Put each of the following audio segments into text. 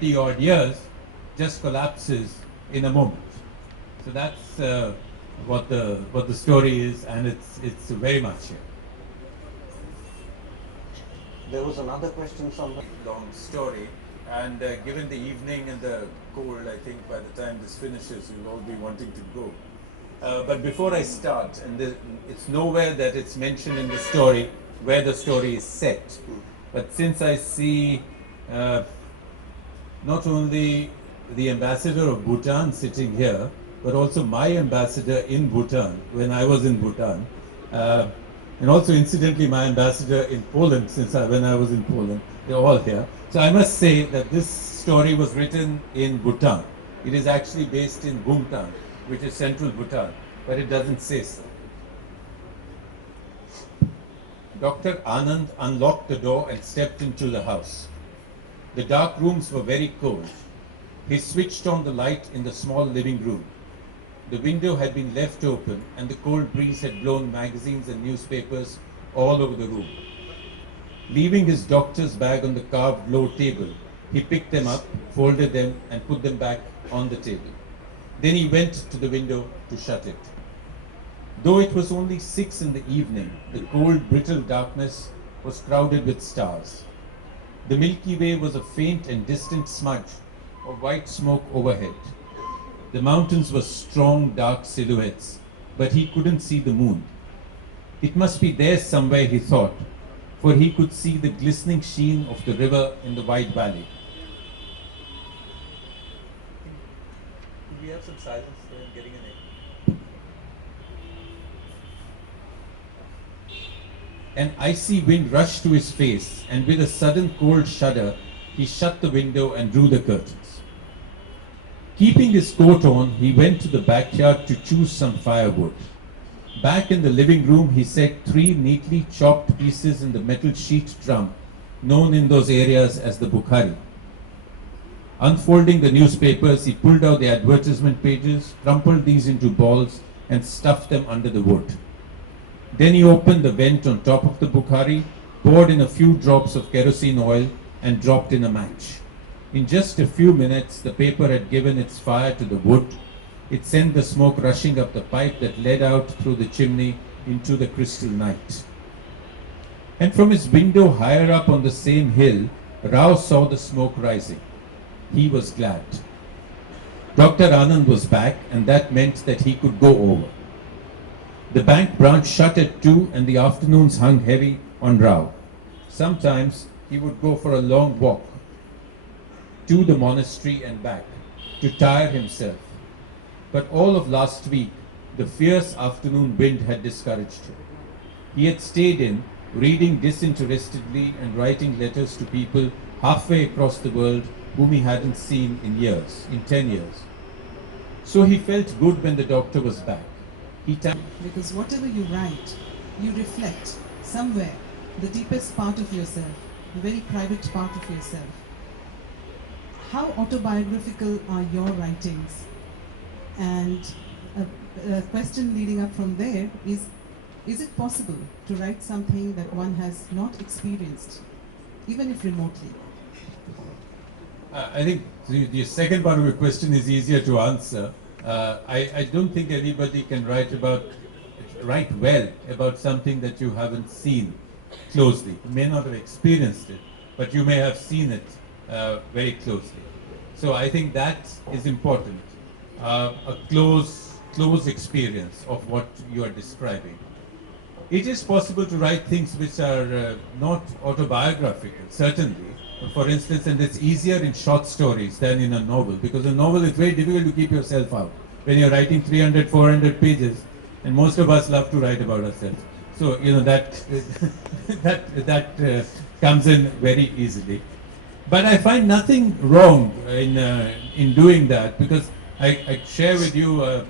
30 odd years just collapses in a moment. So that's what the story is, and it's very much here. There was another question from the Long story, and given the evening and the cold, I think by the time this finishes, you'll all be wanting to go. But before I start, and it's nowhere that it's mentioned in the story where the story is set. But since I see not only the ambassador of Bhutan sitting here, but also my ambassador in Bhutan when I was in Bhutan, and also incidentally my ambassador in Poland when I was in Poland, they're all here. So I must say that this story was written in Bhutan. It is actually based in Bumtan, which is central Bhutan, but it doesn't say so. Dr. Anand unlocked the door and stepped into the house. The dark rooms were very cold. He switched on the light in the small living room. The window had been left open and the cold breeze had blown magazines and newspapers all over the room. Leaving his doctor's bag on the carved low table, he picked them up, folded them and put them back on the table. Then he went to the window to shut it. Though it was only 6 in the evening, the cold, brittle darkness was crowded with stars. The Milky Way was a faint and distant smudge of white smoke overhead. The mountains were strong, dark silhouettes, but he couldn't see the moon. It must be there somewhere, he thought, for he could see the glistening sheen of the river in the wide valley. Could we have some silence there in getting an egg? An icy wind rushed to his face, and with a sudden cold shudder, he shut the window and drew the curtains. Keeping his coat on, he went to the backyard to choose some firewood. Back in the living room, he set 3 neatly chopped pieces in the metal sheet drum, known in those areas as the Bukhari. Unfolding the newspapers, he pulled out the advertisement pages, crumpled these into balls, and stuffed them under the wood. Then he opened the vent on top of the Bukhari, poured in a few drops of kerosene oil, and dropped in a match. In just a few minutes, the paper had given its fire to the wood. It sent the smoke rushing up the pipe that led out through the chimney into the crystal night. And from his window higher up on the same hill, Rao saw the smoke rising. He was glad. Dr. Anand was back, and that meant that he could go over. The bank branch shut at 2, and the afternoons hung heavy on Rao. Sometimes he would go for a long walk to the monastery and back to tire himself. But all of last week, the fierce afternoon wind had discouraged him. He had stayed in, reading disinterestedly and writing letters to people halfway across the world whom he hadn't seen in 10 years. So he felt good when the doctor was back. Because whatever you write, you reflect somewhere the deepest part of yourself, the very private part of yourself. How autobiographical are your writings? And a question leading up from there is it possible to write something that one has not experienced, even if remotely? I think the second part of your question is easier to answer. I don't think anybody can write well about something that you haven't seen closely. You may not have experienced it, but you may have seen it very closely. So I think that is important. A close experience of what you are describing. It is possible to write things which are not autobiographical, certainly. For instance, and it's easier in short stories than in a novel, because a novel is very difficult to keep yourself out. When you're writing 300, 400 pages, and most of us love to write about ourselves. So, that comes in very easily. But I find nothing wrong in doing that, because I share with you I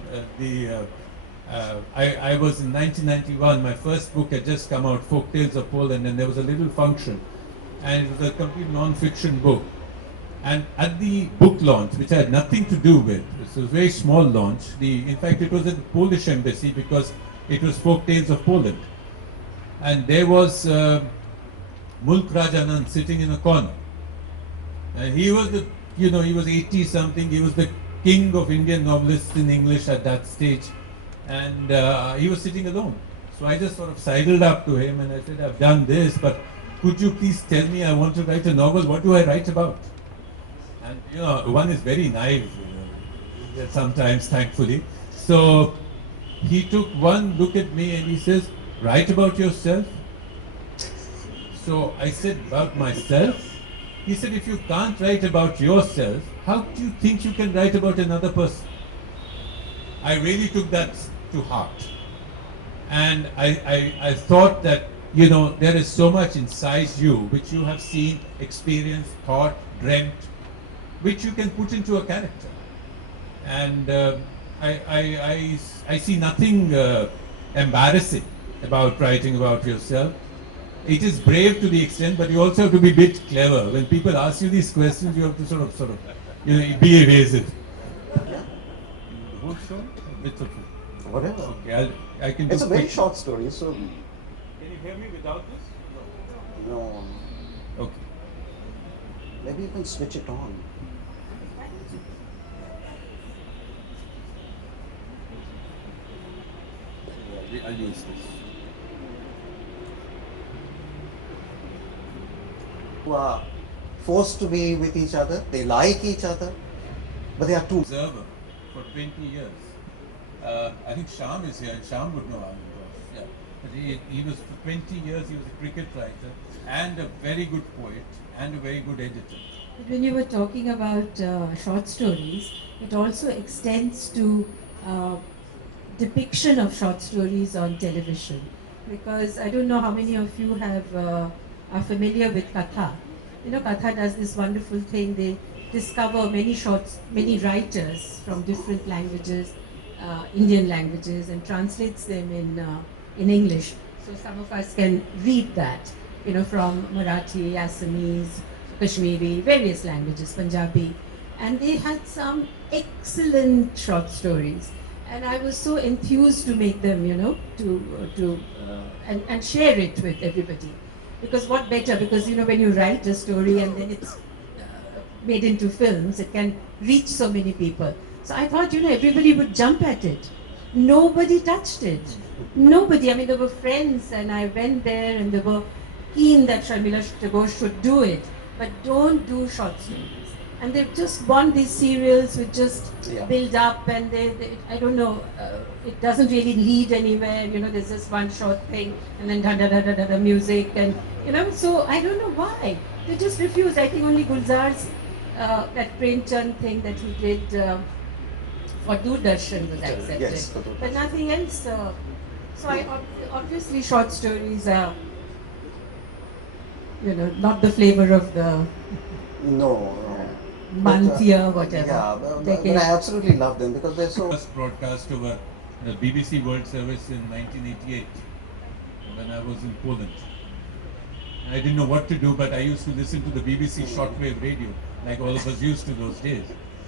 was in 1991, my first book had just come out, Folk Tales of Poland, and there was a little function, and it was a complete non-fiction book. And at the book launch, which I had nothing to do with, it was a very small launch, in fact it was at the Polish embassy because it was Folk Tales of Poland. And there was Mulk Rajanand sitting in a corner. And he you know, he was 80 something. He was the king of Indian novelists in English at that stage. And he was sitting alone. So I just sort of sidled up to him and I said, I've done this, but could you please tell me, I want to write a novel. What do I write about? And, you know, one is very naive, sometimes, thankfully. So he took one look at me and he says, write about yourself. So I said, about myself? He said, if you can't write about yourself, how do you think you can write about another person? I really took that to heart. And I thought that, you know, there is so much inside you which you have seen, experienced, thought, dreamt, which you can put into a character. And I see nothing embarrassing about writing about yourself. It is brave to the extent, but you also have to be a bit clever. When people ask you these questions, you have to sort of, you know, be evasive. Whole story? Bits of it. Whatever. Okay, I can. It's do a very quick. short story, so Can you hear me without this? no. Okay. Maybe you can switch it on. I'll use this. Who are forced to be with each other, they like each other, but they are two. Observer for 20 years. I think Sham is here, and Sham would know Alan Ross. Yeah. But he was for 20 years. He was a cricket writer and a very good poet and a very good editor. But when you were talking about short stories, it also extends to depiction of short stories on television. Because I don't know how many of you are familiar with Katha. You know, Katha does this wonderful thing. They discover many writers from different languages, Indian languages, and translates them in English. So some of us can read that, you know, from Marathi, Assamese, Kashmiri, various languages, Punjabi. And they had some excellent short stories. And I was so enthused to make them, you know, and share it with everybody. Because what better? Because, you know, when you write a story and then it's made into films, it can reach so many people. So I thought, you know, everybody would jump at it. Nobody touched it. Nobody. I mean, there were friends and I went there and they were keen that Sharmila Tagore should do it. But don't do short stories. And they've just won these serials which just build up and they I don't know, it doesn't really lead anywhere. You know, there's this one short thing and then da music and, you know, so I don't know why. They just refuse. I think only Gulzar's, that Premchand thing that he did for Doordarshan was accepted. Yes, but nothing else. So obviously short stories are, you know, not the flavor of the No. month, year, whatever. Yeah, but I absolutely love them because they're so. First broadcast over the BBC World Service in 1988 when I was in Poland. And I didn't know what to do, but I used to listen to the BBC shortwave radio, like all of us used to those days.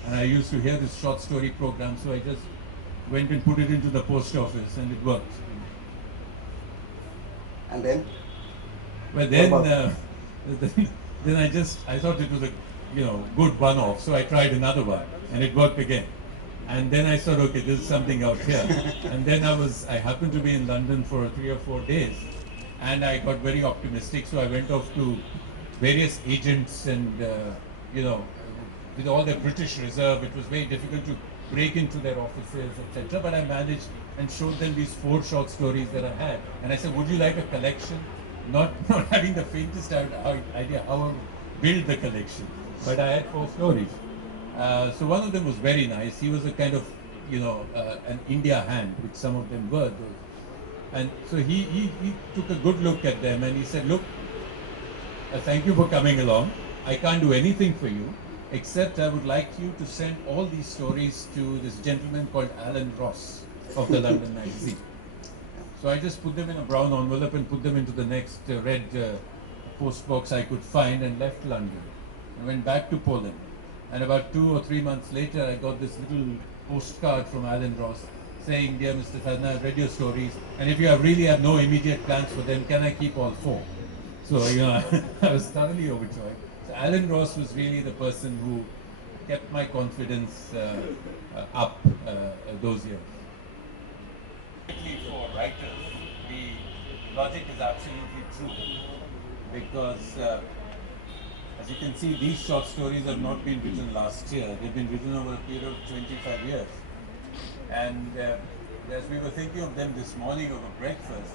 And I used to hear this short story program, so I just went and put it into the post office, and it worked. And then? Well, then I thought it was a, you know, good one-off, so I tried another one, and it worked again. And then I thought, okay, there's something out here. And then I happened to be in London for 3 or 4 days, and I got very optimistic, so I went off to various agents and, you know, with all their British reserve, it was very difficult to break into their offices, etc. But I managed and showed them these 4 short stories that I had. And I said, would you like a collection? Not having the faintest idea how I would build the collection. But I had 4 stories. So one of them was very nice. He was a kind of, you know, an India hand, which some of them were. And so he took a good look at them and he said, look, thank you for coming along. I can't do anything for you, except I would like you to send all these stories to this gentleman called Alan Ross of the London magazine. So I just put them in a brown envelope and put them into the next red post box I could find and left London. I went back to Poland. And about 2 or 3 months later, I got this little postcard from Alan Ross saying, dear Mr. Sarna, I've read your stories, and if you really have no immediate plans for them, can I keep all 4? So, you know, I was thoroughly overjoyed. So Alan Ross was really the person who kept my confidence up those years. For writers, the logic is absolutely true, because as you can see, these short stories have not been written last year. They've been written over a period of 25 years. And as we were thinking of them this morning over breakfast,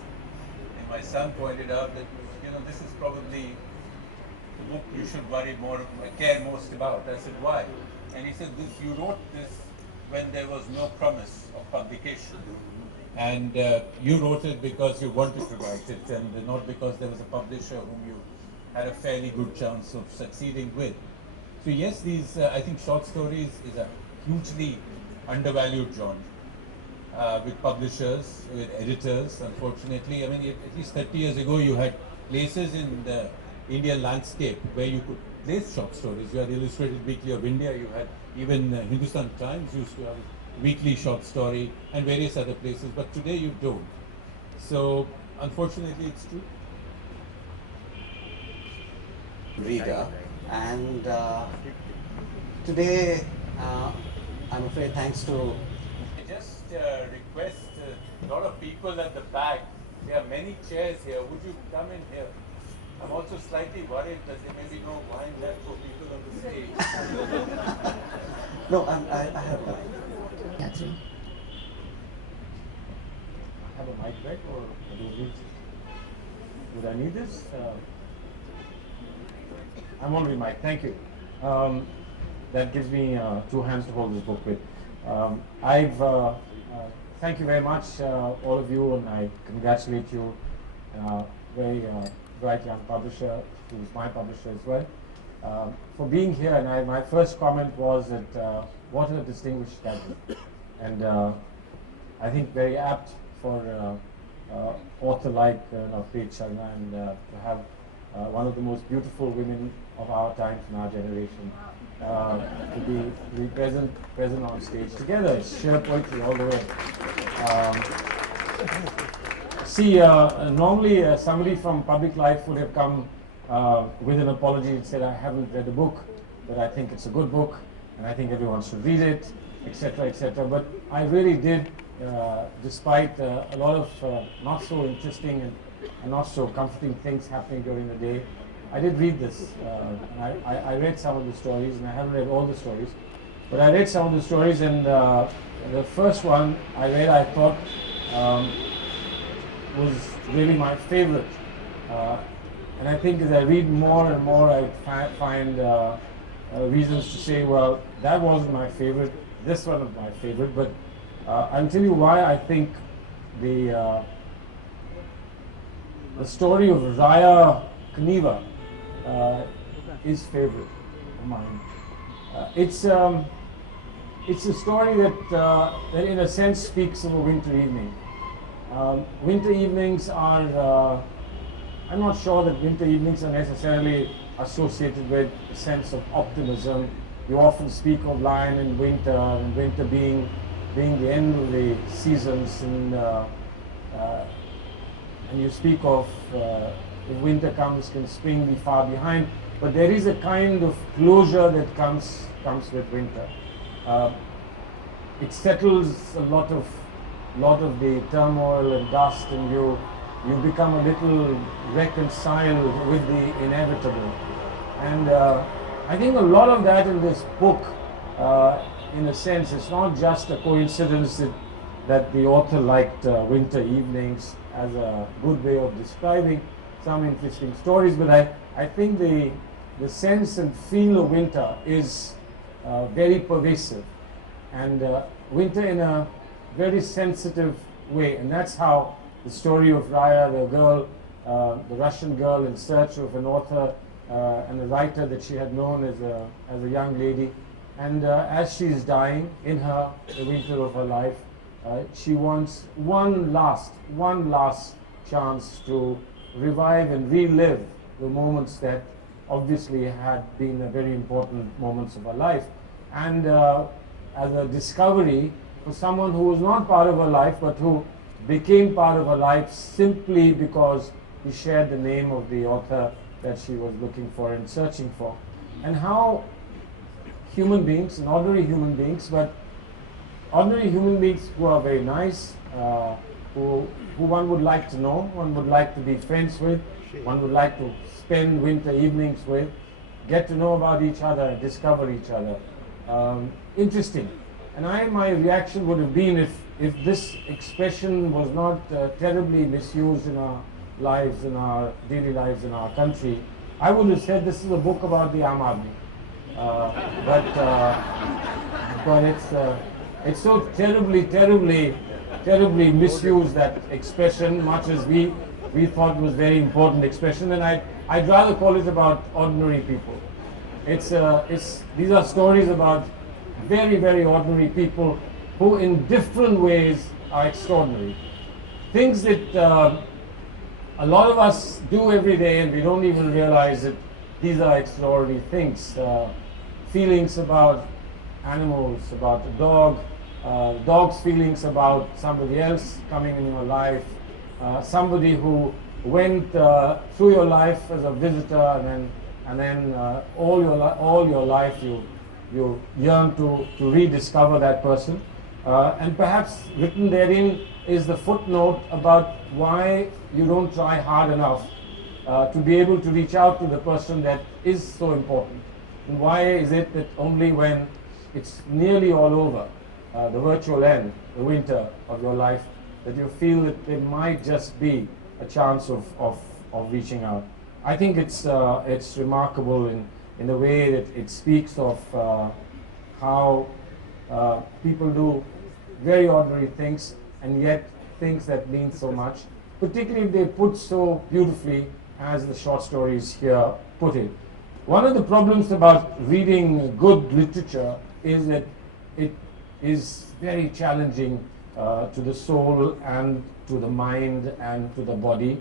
and my son pointed out that, this is probably the book you should care most about. I said, why? And he said, you wrote this when there was no promise of publication. And you wrote it because you wanted to write it, and not because there was a publisher whom you had a fairly good chance of succeeding with. So yes, these, I think short stories is a hugely undervalued genre with publishers, with editors, unfortunately. I mean, at least 30 years ago, you had places in the Indian landscape where you could place short stories. You had Illustrated Weekly of India, you had even Hindustan Times used to have weekly short story, and various other places, but today you don't. So unfortunately it's true. Reader, and today I'm afraid, thanks to I just request a lot of people at the back, there are many chairs here, would you come in here? I'm also slightly worried that there may be no wine left for people on the stage. no, I have Catherine. Have a mic right, or would I need this? I'm already mic. Thank you. That gives me 2 hands to hold this book with. Thank you very much, all of you, and I congratulate you. Very bright young publisher, who is my publisher as well, for being here. And my first comment was that what a distinguished title, and I think very apt for author like Navtej Sarna, and to have one of the most beautiful women of our times and our generation to be present on stage together. It's sheer poetry all the way. Normally somebody from public life would have come with an apology and said, I haven't read the book, but I think it's a good book, and I think everyone should read it, etc., etc. But I really did, despite a lot of not so interesting and not so comforting things happening during the day, I did read this. I read some of the stories, and I haven't read all the stories, but I read some of the stories, and the first one I read, I thought was really my favorite. And I think as I read more and more, I find reasons to say, well, that wasn't my favorite, this one is my favorite, but I'll tell you why I think the story of Raya Kaniva is favorite of mine. It's a story that in a sense speaks of a winter evening. Winter evenings are, I'm not sure that winter evenings are necessarily associated with a sense of optimism. You often speak of lion and winter being the end of the seasons, and you speak of if winter comes, can spring be far behind? But there is a kind of closure that comes with winter. It settles a lot of the turmoil and dust, and you become a little reconciled with the inevitable. And I think a lot of that in this book, in a sense, it's not just a coincidence that the author liked winter evenings as a good way of describing some interesting stories, but I think the sense and feel of winter is very pervasive, and winter in a very sensitive way, and that's how the story of Raya, the girl, the Russian girl in search of an author and a writer that she had known as a young lady, and as she's dying in the winter of her life, she wants one last chance to revive and relive the moments that obviously had been very important moments of her life, and as a discovery for someone who was not part of her life but who became part of her life simply because he shared the name of the author that she was looking for and searching for, and how human beings, and ordinary human beings, but ordinary human beings who are very nice, who one would like to know, one would like to be friends with, one would like to spend winter evenings with, get to know about each other, discover each other. Interesting. And my reaction would have been, if this expression was not terribly misused in our lives, in our daily lives in our country, I would have said this is a book about the Aam Aadmi. But it's so terribly misused, that expression, much as we thought it was very important expression, and I'd rather call it about ordinary people. These are stories about very ordinary people who in different ways are extraordinary. Things that a lot of us do every day and we don't even realize that these are extraordinary things. Feelings about animals, about a dog, dog's feelings about somebody else coming in your life, somebody who went through your life as a visitor, and then all your life you yearn to rediscover that person. And perhaps written therein is the footnote about why you don't try hard enough to be able to reach out to the person that is so important. And why is it that only when it's nearly all over, the virtual end, the winter of your life, that you feel that there might just be a chance of reaching out? I think it's remarkable in the way that it speaks of how people do very ordinary things, and yet things that mean so much, particularly if they put so beautifully as the short stories here put it. One of the problems about reading good literature is that it is very challenging to the soul and to the mind and to the body,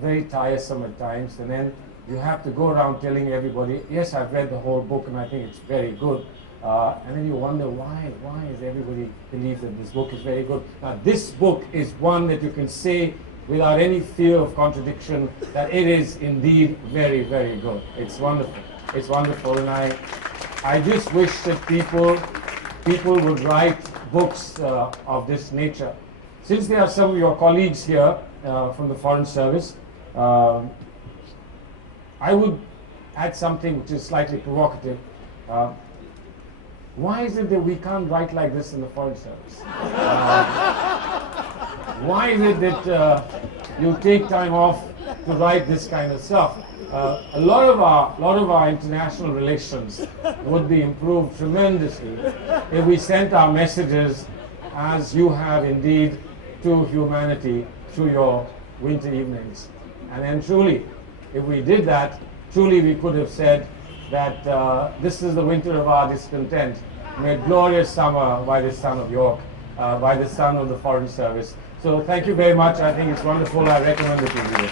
very tiresome at times, and then you have to go around telling everybody, yes, I've read the whole book and I think it's very good. And then you wonder why does everybody believe that this book is very good? Now this book is one that you can say without any fear of contradiction that it is indeed very good. It's wonderful, and I just wish that people would write books of this nature. Since there are some of your colleagues here from the Foreign Service, I would add something which is slightly provocative. Why is it that we can't write like this in the Foreign Service? Why is it that you take time off to write this kind of stuff? A lot of our international relations would be improved tremendously if we sent our messages, as you have indeed, to humanity through your winter evenings. And then truly, if we did that, truly we could have said that this is the winter of our discontent. Made glorious summer by the son of York, by the son of the Foreign Service. So thank you very much. I think it's wonderful. I recommend it to you.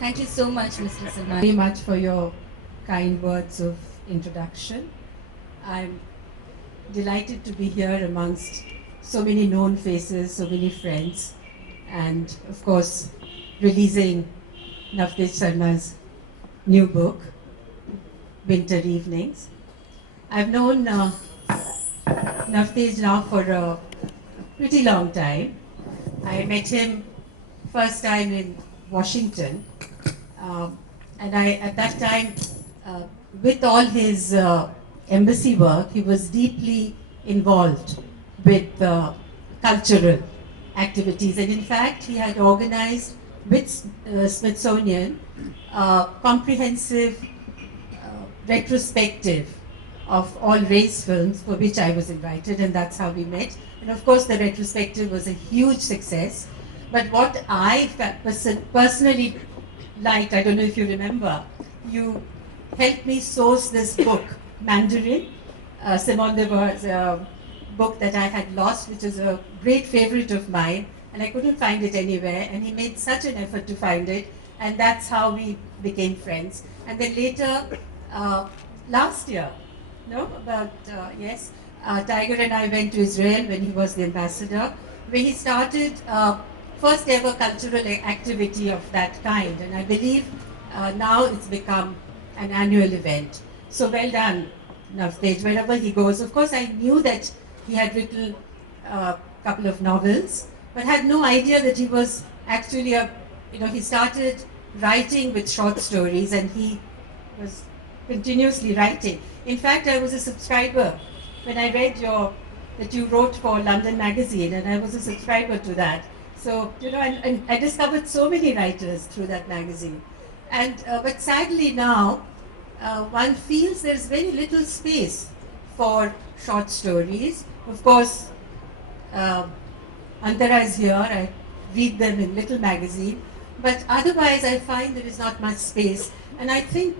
Thank you so much, Mr. Sarna. Very much for your kind words of introduction. I'm delighted to be here amongst so many known faces, so many friends, and of course releasing Navtej Sarna's new book, Winter Evenings. I've known Navtej now for a pretty long time. I met him first time in Washington, and at that time, with all his embassy work, he was deeply involved with cultural activities, and in fact, he had organized with Smithsonian comprehensive retrospective of all race films, for which I was invited, and that's how we met. And of course, the retrospective was a huge success. But what I personally liked, I don't know if you remember, you helped me source this book, Mandarin, Simone de Beauvoir's book that I had lost, which is a great favorite of mine, and I couldn't find it anywhere, and he made such an effort to find it, and that's how we became friends. And then later, last year, Tiger and I went to Israel when he was the ambassador, where he started, first ever cultural activity of that kind, and I believe now it's become an annual event. So well done, Navtej, wherever he goes. Of course, I knew that he had written a couple of novels, but had no idea that he was actually he started writing with short stories, and he was continuously writing. In fact, I was a subscriber when I read that you wrote for London Magazine, and I was a subscriber to that. So, and I discovered so many writers through that magazine. And, but sadly now, one feels there's very little space for short stories. Of course, Antara is here, I read them in Little Magazine, but otherwise I find there is not much space. And I think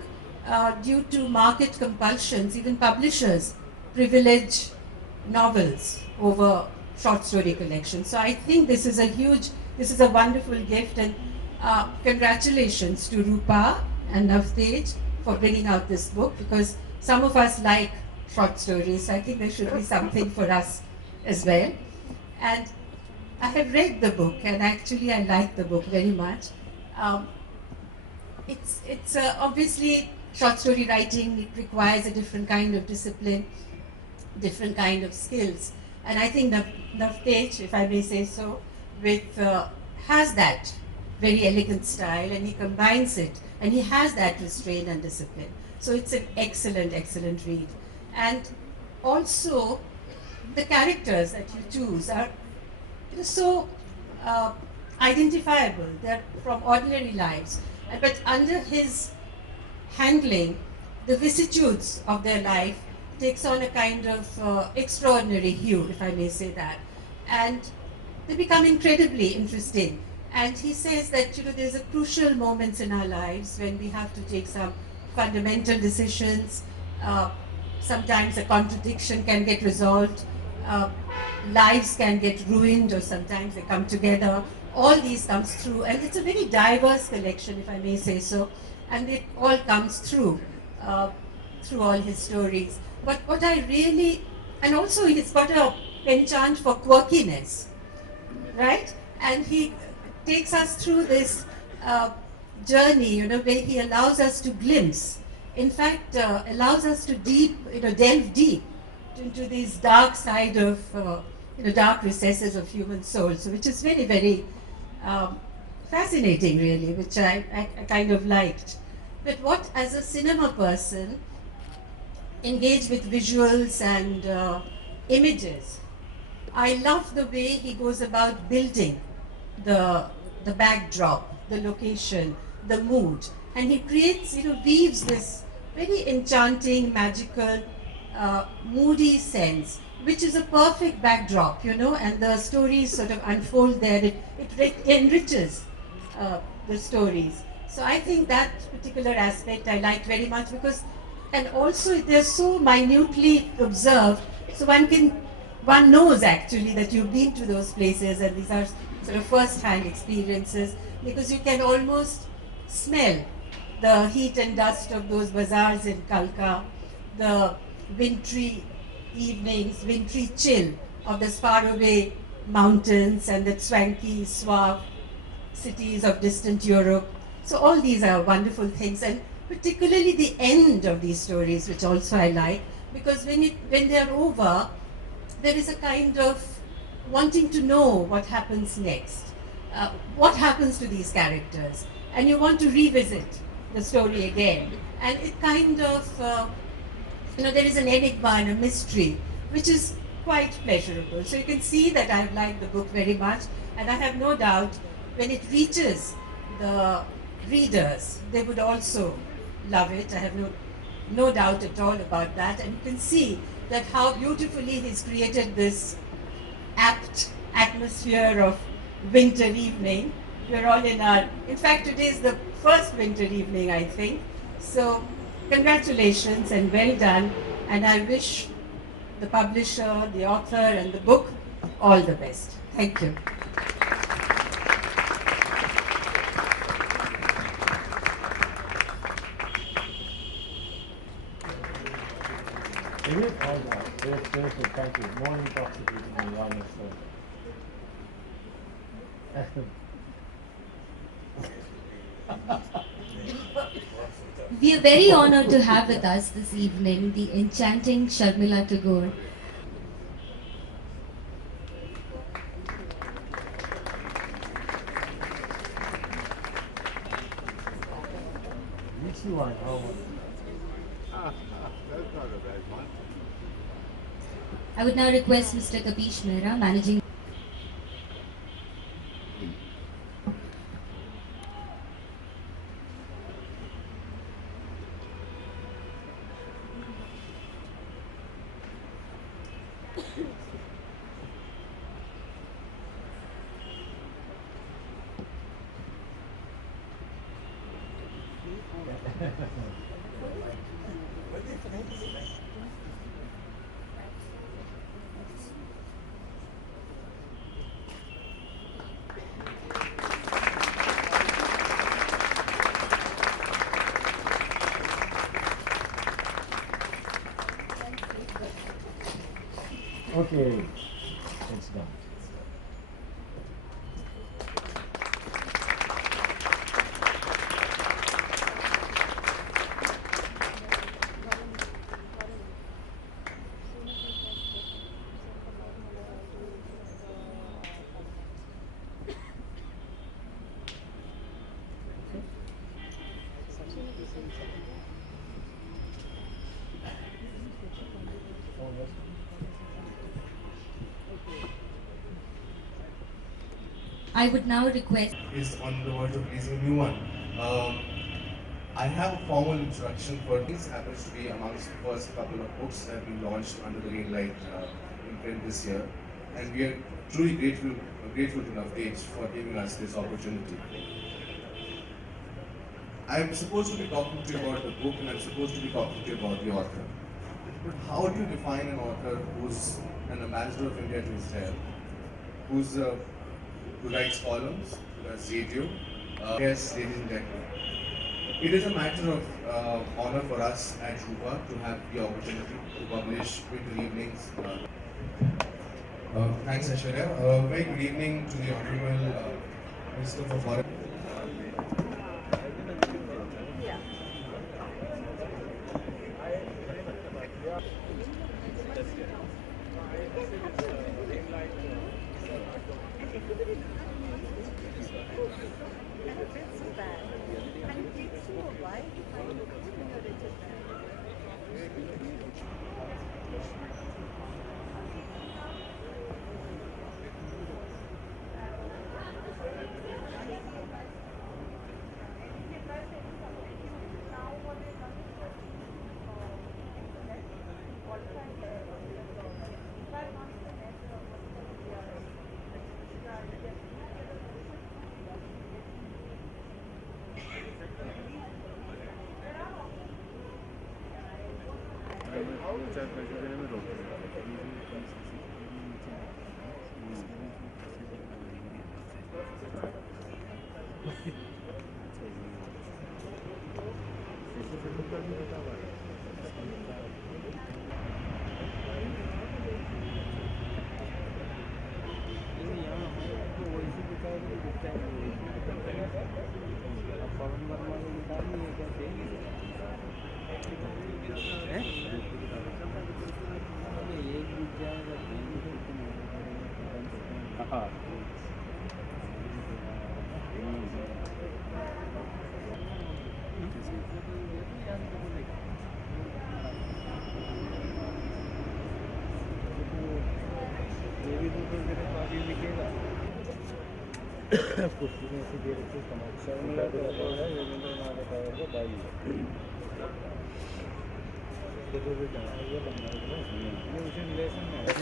due to market compulsions, even publishers privilege novels over short story collections. So I think this is a wonderful gift, and congratulations to Rupa and Navtej for bringing out this book, because some of us like short stories, so I think there should be something for us as well. And I have read the book, and actually I like the book very much. It's obviously short story writing, it requires a different kind of discipline, different kind of skills. And I think Navtej, if I may say so, has that very elegant style, and he combines it, and he has that restraint and discipline. So it's an excellent, excellent read. And also, the characters that you choose are so identifiable. They're from ordinary lives. But under his handling, the vicissitudes of their life takes on a kind of extraordinary hue, if I may say that. And they become incredibly interesting. And he says that there's a crucial moments in our lives when we have to take some fundamental decisions. Sometimes a contradiction can get resolved. Lives can get ruined, or sometimes they come together. All these comes through, and it's a very diverse collection, if I may say so. And it all comes through all his stories. But what I really, and also he's got a penchant for quirkiness, right? And he takes us through this journey, where he allows us to glimpse, in fact, allows us to delve deep into these dark side of, dark recesses of human souls, which is very, very fascinating, really, which I kind of liked. But what, as a cinema person, engaged with visuals and images, I love the way he goes about building the backdrop, the location, the mood, and he creates, weaves this very enchanting, magical, moody sense, which is a perfect backdrop, and the stories sort of unfold there. It enriches the stories. So I think that particular aspect I liked very much, because, and also they're so minutely observed, so one knows actually that you've been to those places, and these are sort of first-hand experiences, because you can almost smell the heat and dust of those bazaars in Kalka, the wintry evenings, wintry chill of the faraway mountains and the swanky, suave cities of distant Europe. So all these are wonderful things, and particularly the end of these stories, which also I like, because when they're over, there is a kind of wanting to know what happens next, what happens to these characters, and you want to revisit the story again. And it kind of, there is an enigma and a mystery, which is quite pleasurable. So you can see that I've liked the book very much, and I have no doubt when it reaches the readers, they would also love it. I have no doubt at all about that. And you can see that how beautifully he's created this apt atmosphere of winter evening. We're all in fact, today is the first winter evening, I think. So congratulations and well done. And I wish the publisher, the author, and the book all the best. Thank you. It is all that. Seriously, thank you. More intoxicating than wine itself. We are very honored to have with us this evening the enchanting Sharmila Tagore. Which one? How much? I would now request Mr. Kapish Mehra, Managing. Okay, it's done. I would now request. Is on the verge of releasing a new one. Um, I have a formal introduction for this. Happens to be amongst the first couple of books that we launched under the green light imprint this year, and we are truly grateful to Navtej for giving us this opportunity. I'm supposed to be talking to you about the book, and I'm supposed to be talking to you about the author. But how do you define an author who's an ambassador of India to Israel, who writes columns, who does radio? Yes, ladies and gentlemen. It is a matter of honor for us at Rupa to have the opportunity to publish Winter Evenings. Thanks, Aishwarya. Very good evening to the Honorable Minister for Foreign.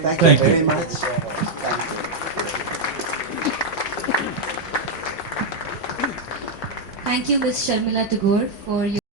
Thank Thank you you. very much. Thank you. Thank you, Ms. Sharmila Tagore, for your